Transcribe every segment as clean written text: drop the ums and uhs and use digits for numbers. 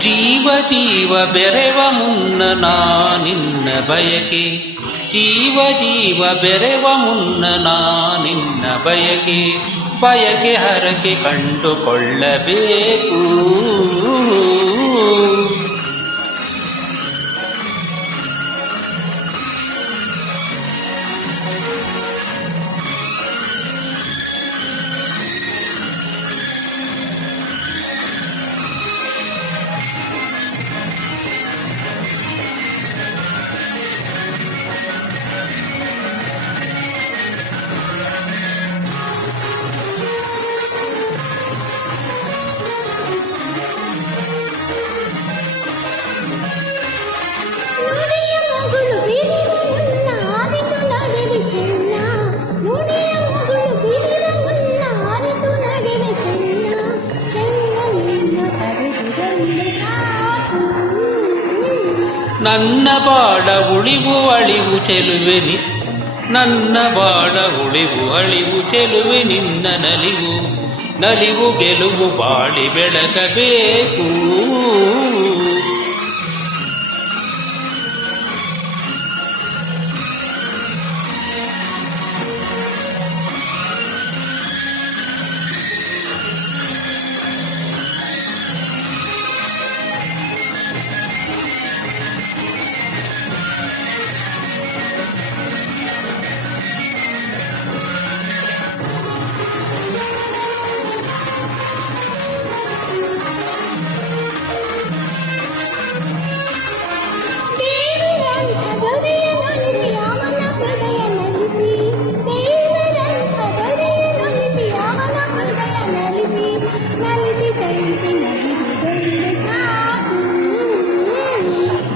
ಜೀವ ಜೀವ ಬೆರೆವ ಮುನ್ನ ನಿನ್ನ ಬಯಕೆ, ಜೀವ ಜೀವ ಬೆರೆವ ಮುನ್ನ ನಿನ್ನ ಬಯಕೆ, ಬಯಕೆ ಹರಕೆ ಕಂಡುಕೊಳ್ಳಬೇಕು. ನನ್ನ ಬಾಳ ಉಳಿವು ಅಳಿವು ಚೆಲುವೆ ನನ್ನ ಬಾಳ ಉಳಿವು ಅಳಿವು ಚೆಲುವೆ ನಿನ್ನ ನಲಿವು, ನಲಿವು ಗೆಲುವು ಬಾಳಿ ಬೆಳಗಬೇಕು.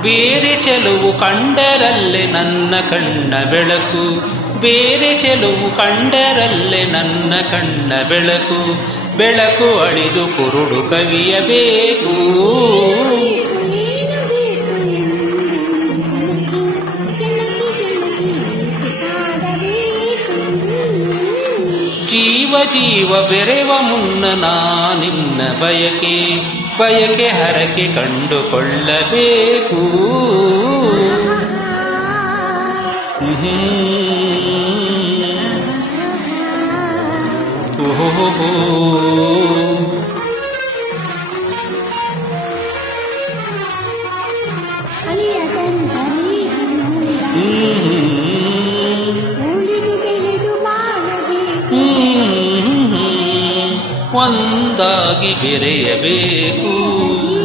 ಬೇರೆ ಚೆಲುವು ಕಂಡರಲ್ಲೇ ನನ್ನ ಕಣ್ಣ ಬೆಳಕು, ಬೇರೆ ಚೆಲುವು ಕಂಡರಲ್ಲೇ ನನ್ನ ಕಣ್ಣ ಬೆಳಕು, ಬೆಳಕು ಅಳಿದು ಕುರುಡು ಕವಿಯಬೇಕು. ಜೀವ ಜೀವ ಬೆರೆವ ಮುನ್ನ ನಿನ್ನ ಬಯಕೆ, ಬಯಕೆ ಹರಕೆ ಕಂಡುಕೊಳ್ಳಬೇಕು. ಒಂದಾಗಿ ಬೆರೆಯಬೇಕು.